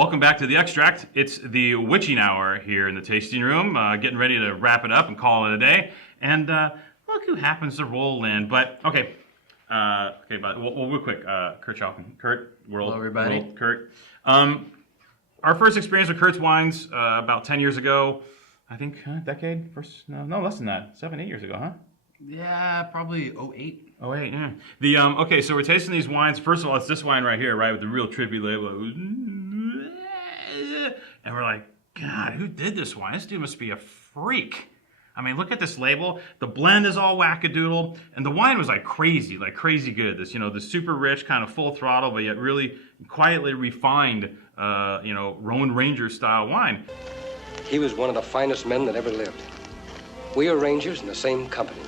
Welcome back to The Extract. It's the witching hour here in the tasting room, getting ready to wrap it up and call it a day. And look who happens to roll in. But, okay, but real quick, Curt Schalchlin. Curt, Hello, everybody. Curt. Our first experience with Curt's wines about 10 years ago, I think, decade? No, less than that. 7, 8 years ago, huh? Yeah, probably 08. 08, yeah. Okay, so we're tasting these wines. First of all, it's this wine right here, right, with the real trippy label. And we're like, God, who did this wine? This dude must be a freak. I mean, look at this label. The blend is all wackadoodle, and the wine was like crazy good. This super rich, kind of full throttle, but yet really quietly refined, Roman Ranger style wine. He was one of the finest men that ever lived. We are Rangers in the same company.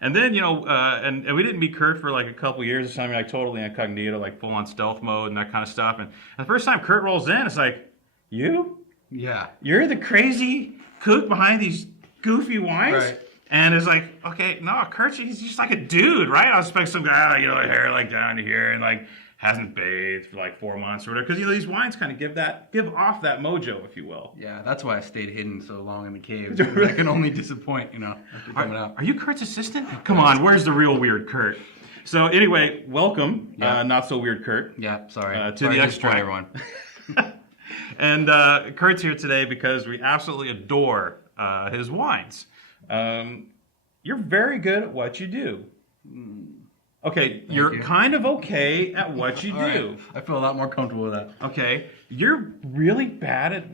And then, and we didn't meet Curt for like a couple years or something, like totally incognito, like full on stealth mode and that kind of stuff. And the first time Curt rolls in, it's like, you? Yeah. You're the crazy kook behind these goofy wines? Right. And it's like, okay, no, Curt, he's just like a dude, right? I expect some guy, hair like down to here and like hasn't bathed for like 4 months or whatever. Because, these wines kind of give off that mojo, if you will. Yeah, that's why I stayed hidden so long in the cave. I can only disappoint, after coming out. Are you Curt's assistant? Come on, where's the real weird Curt? So anyway, welcome, not so weird Curt. Yeah, sorry. To The Extract, everyone. And Curt's here today because we absolutely adore his wines. You're very good at what you do. Okay, you're kind of okay at what you do. Right. I feel a lot more comfortable with that. Okay, you're really bad at.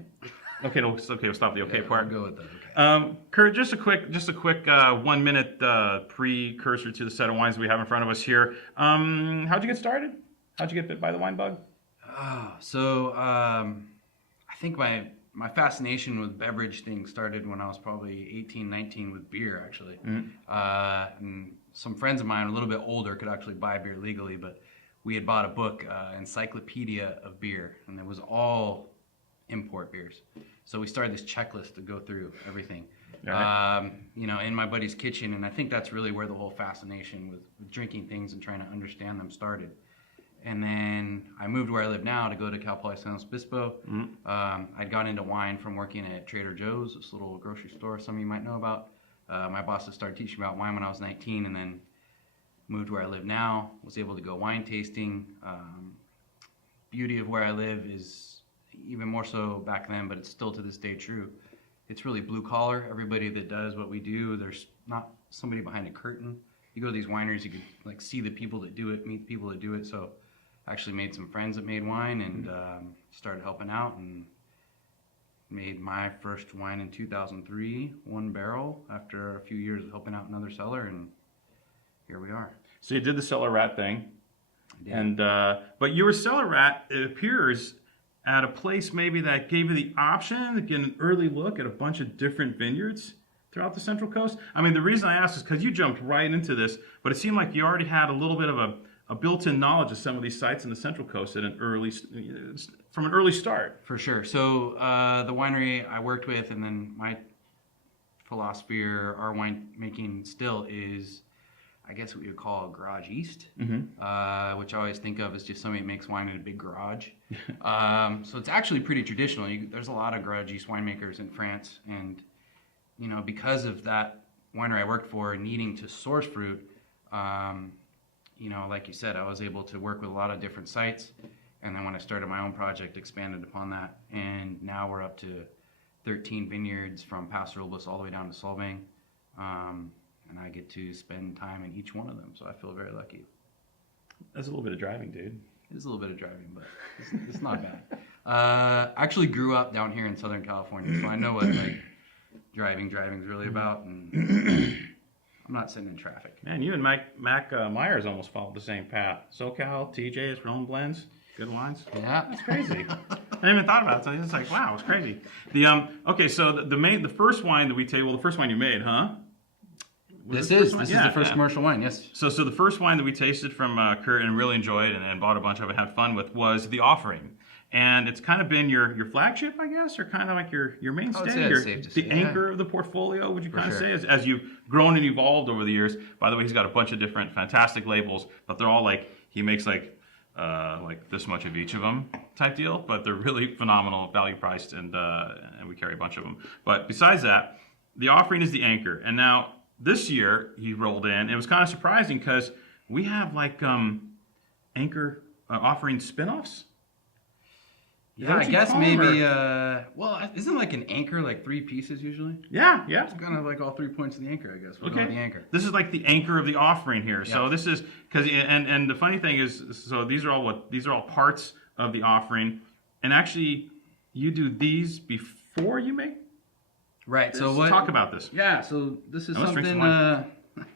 Okay, we'll stop the okay part. I'll go with that. Okay. Curt, just a quick 1 minute precursor to the set of wines we have in front of us here. How'd you get started? How'd you get bit by the wine bug? I think my fascination with beverage things started when I was probably 18, 19 with beer, actually. Mm-hmm. And some friends of mine, a little bit older, could actually buy beer legally, but we had bought a book, Encyclopedia of Beer, and it was all import beers. So we started this checklist to go through everything, right. In my buddy's kitchen, and I think that's really where the whole fascination with drinking things and trying to understand them started. And then I moved where I live now to go to Cal Poly San Luis Obispo. Mm-hmm. I'd got into wine from working at Trader Joe's, this little grocery store some of you might know about. My boss had started teaching me about wine when I was 19, and then moved where I live now, was able to go wine tasting. Beauty of where I live is even more so back then, but it's still to this day true. It's really blue collar. Everybody that does what we do, there's not somebody behind a curtain. You go to these wineries, you can see the people that do it, meet the people that do it. So I actually made some friends that made wine and started helping out and made my first wine in 2003, 1 barrel, after a few years of helping out another cellar, and here we are. So you did the cellar rat thing. I did. And but you were cellar rat, it appears, at a place maybe that gave you the option to get an early look at a bunch of different vineyards throughout the Central Coast. I mean, the reason I asked is because you jumped right into this, but it seemed like you already had a little bit of a built-in knowledge of some of these sites in the Central Coast from an early start. For sure. So the winery I worked with, and then my philosophy or our winemaking still is, I guess what you would call a garage east, mm-hmm. Which I always think of as just somebody that makes wine in a big garage. So it's actually pretty traditional. There's a lot of garage east winemakers in France, and because of that winery I worked for needing to source fruit, like you said, I was able to work with a lot of different sites. And then when I started my own project, expanded upon that. And now we're up to 13 vineyards from Paso Robles all the way down to Solvang. And I get to spend time in each one of them. So I feel very lucky. That's a little bit of driving, dude. It is a little bit of driving, but it's not bad. I actually grew up down here in Southern California, so I know what driving's really about. And I'm not sitting in traffic. Man, you and Mac Myers almost followed the same path. SoCal, TJ's, Rome Blends, good wines. Yeah, that's crazy. I hadn't even thought about it. So it's like, wow, it's crazy. Okay, so the first wine that we tabled, the first wine you made, huh? This is the first commercial wine. Yes. So the first wine that we tasted from Curt and really enjoyed and bought a bunch of it, had fun with, was The Offering. And it's kind of been your flagship, I guess, or kind of like your mainstay, the anchor of the portfolio, would you kind of say, as you've grown and evolved over the years. By the way, he's got a bunch of different fantastic labels, but they're all like, he makes like like this much of each of them type deal, but they're really phenomenal, value priced, and we carry a bunch of them. But besides that, the offering is the anchor. And now this year he rolled in. It was kind of surprising because we have like anchor offering spin-offs. Yeah, I guess maybe. Well, isn't like an anchor like 3 pieces usually? Yeah. It's kind of like all 3 points of the anchor, I guess. Okay. The anchor. This is like the anchor of the offering here. Yeah. So this is because and the funny thing is, so these are all parts of the offering, and actually you do these before you make. Right. This? So what? Talk about this. Yeah. So this is Now let's drink something.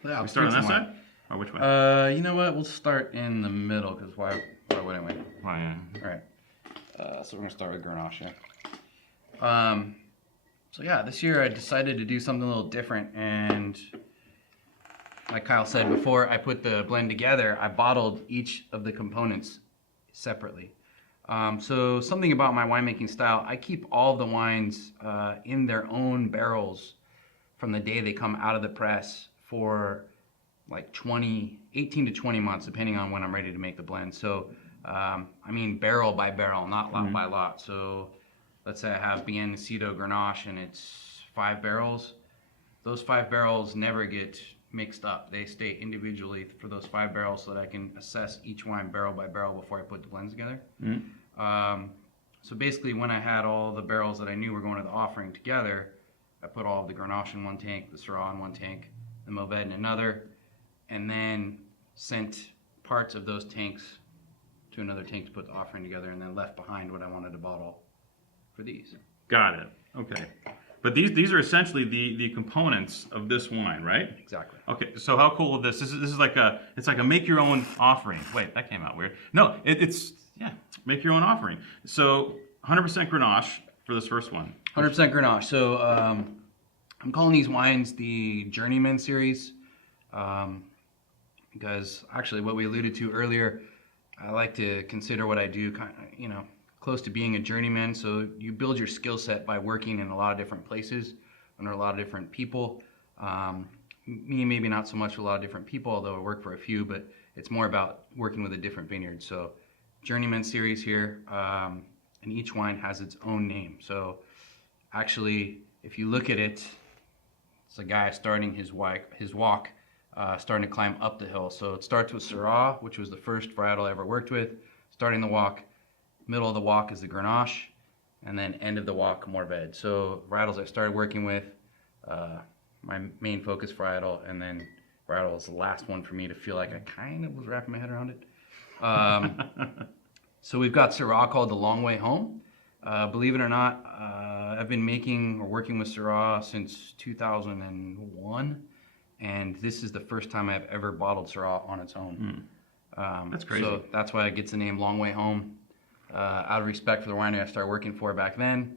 some we start on that side, or which way? You know what? We'll start in the middle because why wouldn't we? Oh, yeah. All right. So we're gonna start with Grenache. So yeah, this year I decided to do something a little different, and like Kyle said before, I put the blend together. I bottled each of the components separately. So something about my winemaking style, I keep all of the wines in their own barrels from the day they come out of the press for like 18 to 20 months, depending on when I'm ready to make the blend. So I mean barrel by barrel, not lot by lot. So let's say I have Bien Nacido Grenache and it's 5 barrels. Those 5 barrels never get mixed up. They stay individually for those 5 barrels so that I can assess each wine barrel by barrel before I put the blends together. So basically when I had all the barrels that I knew were going to the offering together, I put all of the Grenache in one tank, the Syrah in one tank, the mourvèdre in another, and then sent parts of those tanks to another tank to put the offering together, and then left behind what I wanted to bottle for these. Got it. Okay. But these are essentially the components of this wine, right? Exactly. Okay. So how cool is this? This is like a make your own offering. Wait, that came out weird. No, it's make your own offering. So 100% Grenache for this first one. 100% Grenache. So I'm calling these wines the Journeyman series because actually what we alluded to earlier, I like to consider what I do kind of, close to being a journeyman. So you build your skill set by working in a lot of different places under a lot of different people. Me, maybe not so much with a lot of different people, although I work for a few, but it's more about working with a different vineyard. So Journeyman series here, and each wine has its own name. So actually, if you look at it, it's a guy starting his walk, starting to climb up the hill. So it starts with Syrah, which was the first varietal I ever worked with. Starting the walk, middle of the walk is the Grenache, and then end of the walk, mourvèdre. So varietals I started working with, my main focus varietal, and then varietal was the last one for me to feel like I kind of was wrapping my head around it. So we've got Syrah called The Long Way Home. Believe it or not, I've been making or working with Syrah since 2001. And this is the first time I've ever bottled Syrah on its own. That's crazy. So that's why it gets the name Long Way Home. Out of respect for the winery I started working for back then,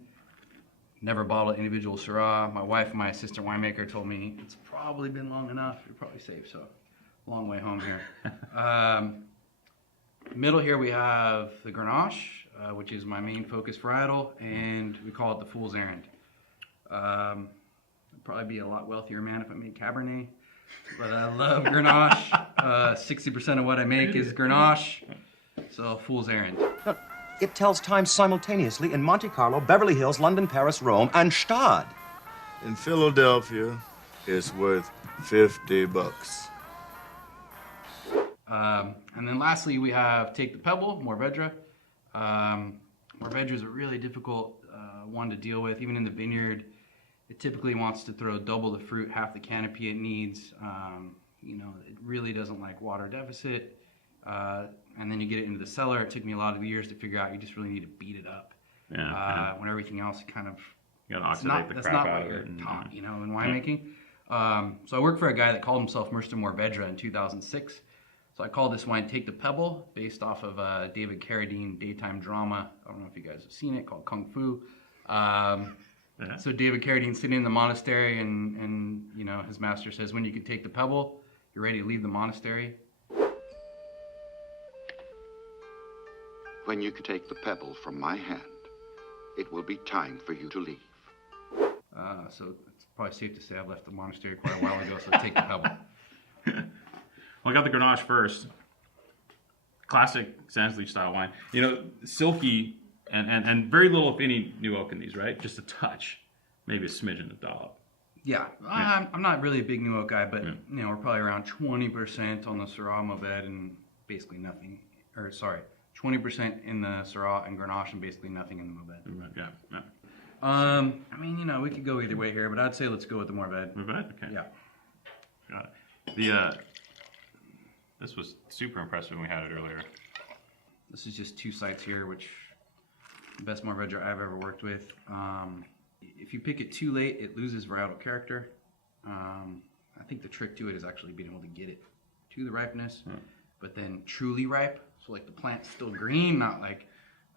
never bottled individual Syrah. My wife and my assistant winemaker told me it's probably been long enough. You're probably safe, so long way home here. Middle here we have the Grenache, which is my main focus varietal, and we call it the Fool's Errand. I'd probably be a lot wealthier man if I made Cabernet, but I love Grenache. 60% of what I make is Grenache, so Fool's Errand. Look, it tells time simultaneously in Monte Carlo, Beverly Hills, London, Paris, Rome, and Stade. In Philadelphia, it's worth $50. And then lastly, we have Take the Pebble, mourvèdre. Mourvèdre is a really difficult one to deal with. Even in the vineyard, it typically wants to throw double the fruit, half the canopy it needs. It really doesn't like water deficit. And then you get it into the cellar. It took me a lot of years to figure out you just really need to beat it up. When everything else kind of... You gotta oxidate the crap out of it. That's not what you're taught, in winemaking. So I worked for a guy that called himself Mr. Mourvèdre in 2006. So I called this wine Take the Pebble, based off of a David Carradine daytime drama. I don't know if you guys have seen it, called Kung Fu. So David Carradine's sitting in the monastery, and his master says, when you can take the pebble, you're ready to leave the monastery. When you can take the pebble from my hand, it will be time for you to leave. So it's probably safe to say I've left the monastery quite a while ago, so take the pebble. Well, I got the Grenache first. classic Sans Leaf style wine. You know, silky and very little, if any, new oak in these, right? Just a touch, maybe a smidgen of dollop. Yeah, I'm not really a big new oak guy, but you know, we're probably around 20% on the Syrah mourvèdre and basically nothing. Or sorry, 20% in the Syrah and Grenache and basically nothing in the mourvèdre. Yeah. I mean, you know, we could go either way here, but I'd say let's go with the mourvèdre. Mourvèdre? Okay. Yeah. Got it. This was super impressive when we had it earlier. This is just 2 sites here, which the best mourvèdre I've ever worked with. If you pick it too late, it loses varietal character. I think the trick to it is actually being able to get it to the ripeness, but then truly ripe. So like the plant's still green, not like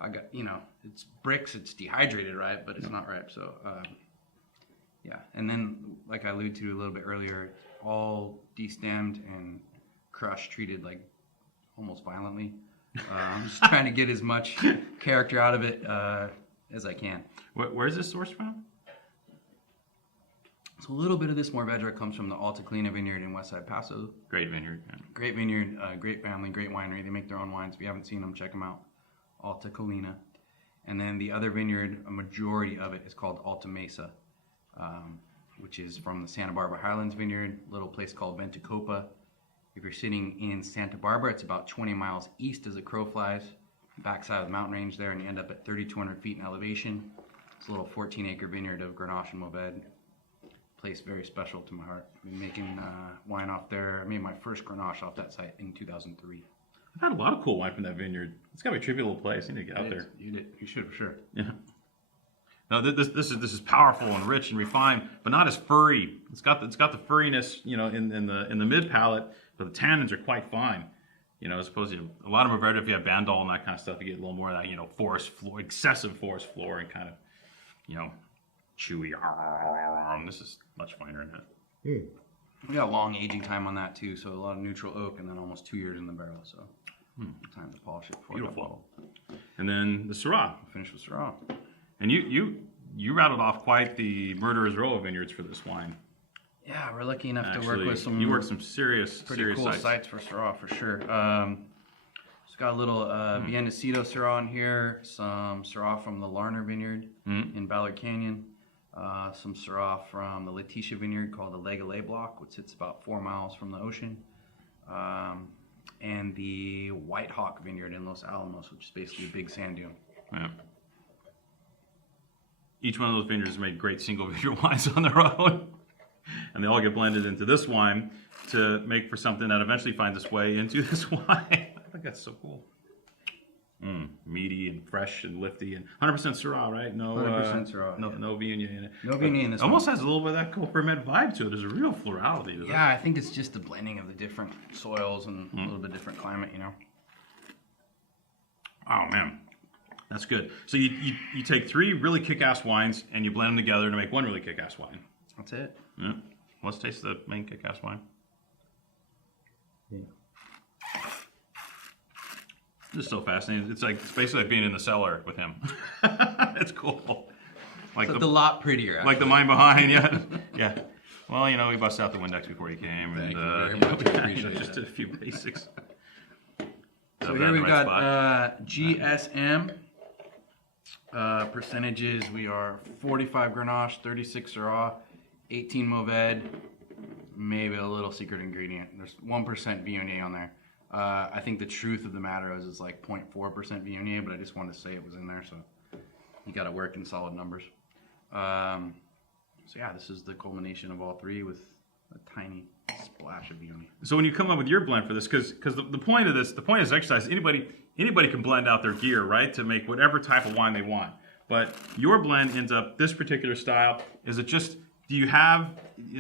I got, you know, it's bricks, it's dehydrated, right? But it's not ripe. So yeah. And then like I alluded to a little bit earlier, all destemmed and crushed, treated like almost violently. I'm just trying to get as much character out of it as I can. Where's this sourced from? So a little bit of this mourvèdre comes from the Alta Colina vineyard in Westside Paso. Great vineyard. Yeah. Great vineyard, great family, great winery. They make their own wines. If you haven't seen them, check them out. Alta Colina. And then the other vineyard, a majority of it is called Alta Mesa, which is from the Santa Barbara Highlands vineyard, a little place called Ventacopa. If you're sitting in Santa Barbara, it's about 20 miles east as a crow flies, backside of the mountain range there, and you end up at 3,200 feet in elevation. It's a little 14-acre vineyard of Grenache and mourvèdre. Place very special to my heart. I've been making wine off there. I made my first Grenache off that site in 2003. I've had a lot of cool wine from that vineyard. It's got to be a trippy little place. You need to get out there. You should for sure. Yeah. No, this is powerful and rich and refined, but not as furry. It's got the furriness, you know, in the mid palate, but the tannins are quite fine. You know, as opposed to a lot of mourvèdre, if you have Bandol and that kind of stuff, you get a little more of that, you know, forest floor, excessive forest floor, and kind of, you know, chewy. This is much finer in that. We got a long aging time on that too, so a lot of neutral oak, and then almost 2 years in the barrel. So time to polish it before Beautiful. And then the Syrah. Finish with Syrah. And you rattled off quite the murderer's row of vineyards for this wine. Yeah, we're lucky enough Actually, to work with some. You worked some serious cool sites for Syrah for sure. It's got a little Viennesido Syrah in here, some Syrah from the Larner Vineyard in Ballard Canyon, some Syrah from the Letitia Vineyard called the Legale Block, which sits about 4 miles from the ocean, and the White Hawk Vineyard in Los Alamos, which is basically a big sand dune. Yeah. Each one of those vineyards made great single vineyard wines on their own. And they all get blended into this wine to make for something that eventually finds its way into this wine. I think that's so cool. Meaty and fresh and lifty and 100% Syrah, right? No, 100% Syrah. No Viognier in it. No Viognier in this almost one. has a little bit of that Copermed vibe to it. There's a real florality to it. Yeah, I think it's just the blending of the different soils and a little bit different climate, you know. Oh, man. That's good. So you take 3 really kick-ass wines and you blend them together to make one really kick-ass wine. That's it. Yeah. Let's taste the main kick-ass wine. Yeah. This is so fascinating. It's basically like being in the cellar with him. It's cool. Like it's a lot prettier. Actually. Like the mind behind, yeah. Yeah. Well, you know, we busted out the Windex before you came. Thank and you very much. Appreciate just it. did a few basics. So here we've got GSM. Percentages, we are 45 Grenache, 36 Syrah, 18 mourvèdre, maybe a little secret ingredient. There's 1% Viognier on there. I think the truth of the matter is it's like 0.4% Viognier, but I just wanted to say it was in there, so you got to work in solid numbers. So yeah, this is the culmination of all 3 with a tiny splash of Viognier. So when you come up with your blend for this, because the point of this exercise, anybody can blend out their gear, right, to make whatever type of wine they want. But your blend ends up this particular style. Is it just, do you have,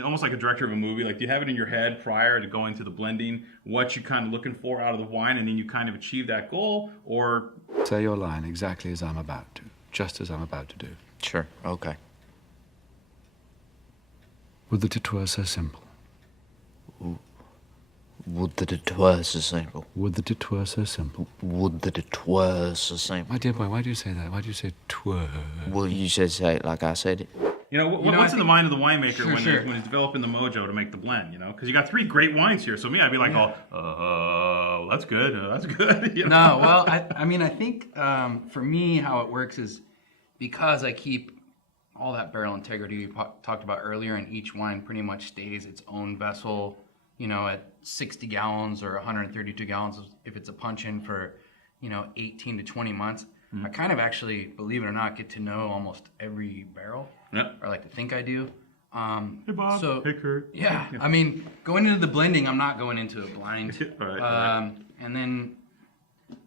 almost like a director of a movie, like do you have it in your head prior to going to the blending, what you're kind of looking for out of the wine, and then you kind of achieve that goal, or? Say your line exactly as I'm about to, just as I'm about to do. Sure, okay. Would that it were so simple. Would that it were so simple. Would that it were so simple. Would that it were so simple. My dear boy, why do you say that? Why do you say twere? Well, you should say it like I said it. You know, You know, what's I in the think- mind of the winemaker Sure, when sure. when he's developing the mojo to make the blend? You know, because you got 3 great wines here. So me, I'd be like, that's good, that's good. You know? No, well, I mean, I think for me, how it works is because I keep all that barrel integrity we talked about earlier, and each wine pretty much stays its own vessel, you know, at 60 gallons or 132 gallons if it's a punch-in for, you know, 18 to 20 months. I kind of actually, believe it or not, get to know almost every barrel, or I like to think I do. Hey Bob, so, hey Curt. Yeah, I mean, going into the blending, I'm not going into it blind. Right. And then,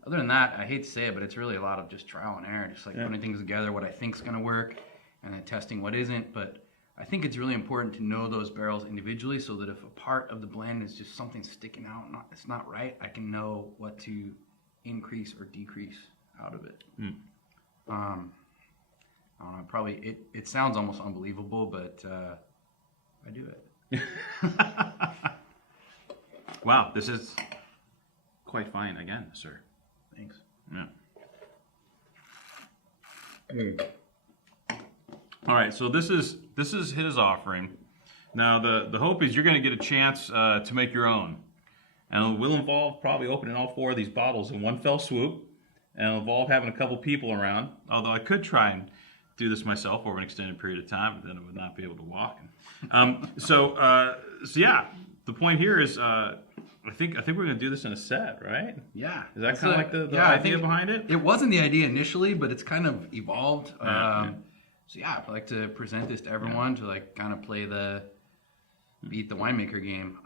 other than that, I hate to say it, but it's really a lot of just trial and error, just like putting things together, what I think's going to work, and then testing what isn't. But I think it's really important to know those barrels individually, so that if a part of the blend is just something sticking out, it's not right, I can know what to increase or decrease out of it. I don't know, probably it sounds almost unbelievable, but I do it. Wow, this is quite fine again, sir. Thanks. Yeah. All right, so this is his offering. Now the hope is you're going to get a chance to make your own, and it will involve probably opening all 4 of these bottles in one fell swoop, and it'll involve having a couple people around. Although I could try and do this myself over an extended period of time, but then I would not be able to walk. So yeah, the point here is I think we're going to do this in a set, right? Yeah. Is that kind of like the idea behind it? It wasn't the idea initially, but it's kind of evolved. Yeah. So yeah, I'd like to present this to everyone to like kind of play the beat the winemaker game.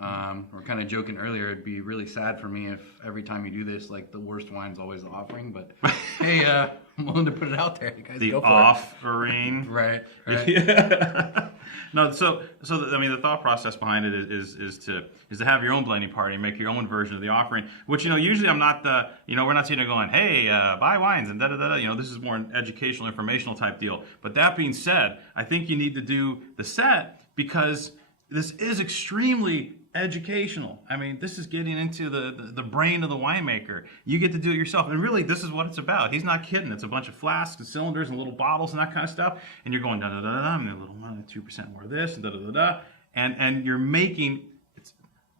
We're kind of joking earlier, it'd be really sad for me if every time you do this, like the worst wine's always the offering, but hey, I'm willing to put it out there. You guys The go for offering. Right. Yeah. No, so I mean, the thought process behind it is to have your own blending party, make your own version of the offering. Which, you know, usually I'm not we're not sitting there going, hey, buy wines and da da da. You know, this is more an educational, informational type deal. But that being said, I think you need to do the set because this is extremely educational. I mean, this is getting into the brain of the winemaker. You get to do it yourself. And really, this is what it's about. He's not kidding. It's a bunch of flasks and cylinders and little bottles and that kind of stuff. And you're going, da-da-da-da, and a little 2% more of this, and da-da-da-da. And you're making,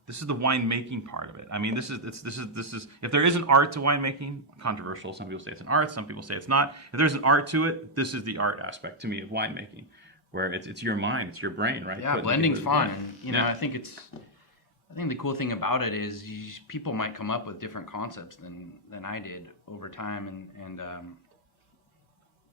this is the winemaking part of it. I mean, this is if there is an art to winemaking, controversial. Some people say it's an art. Some people say it's not. If there's an art to it, this is the art aspect to me of winemaking, where it's your mind, it's your brain, right? Yeah, blending's fun. And, you know, I think the cool thing about it is people might come up with different concepts than I did over time. And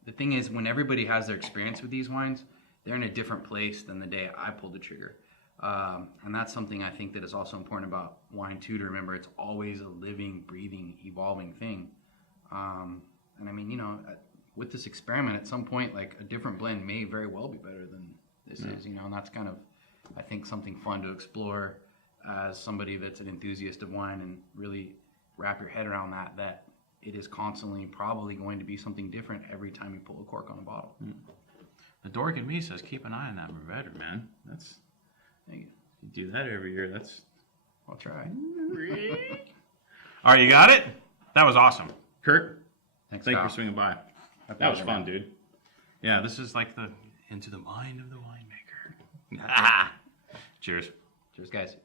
the thing is, when everybody has their experience with these wines, they're in a different place than the day I pulled the trigger. And that's something I think that is also important about wine too, to remember it's always a living, breathing, evolving thing. And I mean, you know, with this experiment, at some point, like a different blend may very well be better than this is, you know, and that's kind of, I think, something fun to explore as somebody that's an enthusiast of wine, and really wrap your head around that it is constantly probably going to be something different every time you pull a cork on a bottle. The dork in me says, keep an eye on that mourvèdre, man. That's, you do that every year, that's... I'll try. All right, you got it? That was awesome. Curt, Thanks, thank you Kyle. for swinging by. That was fun, dude. Yeah, this is like into the mind of the winemaker. Cheers. Cheers, guys.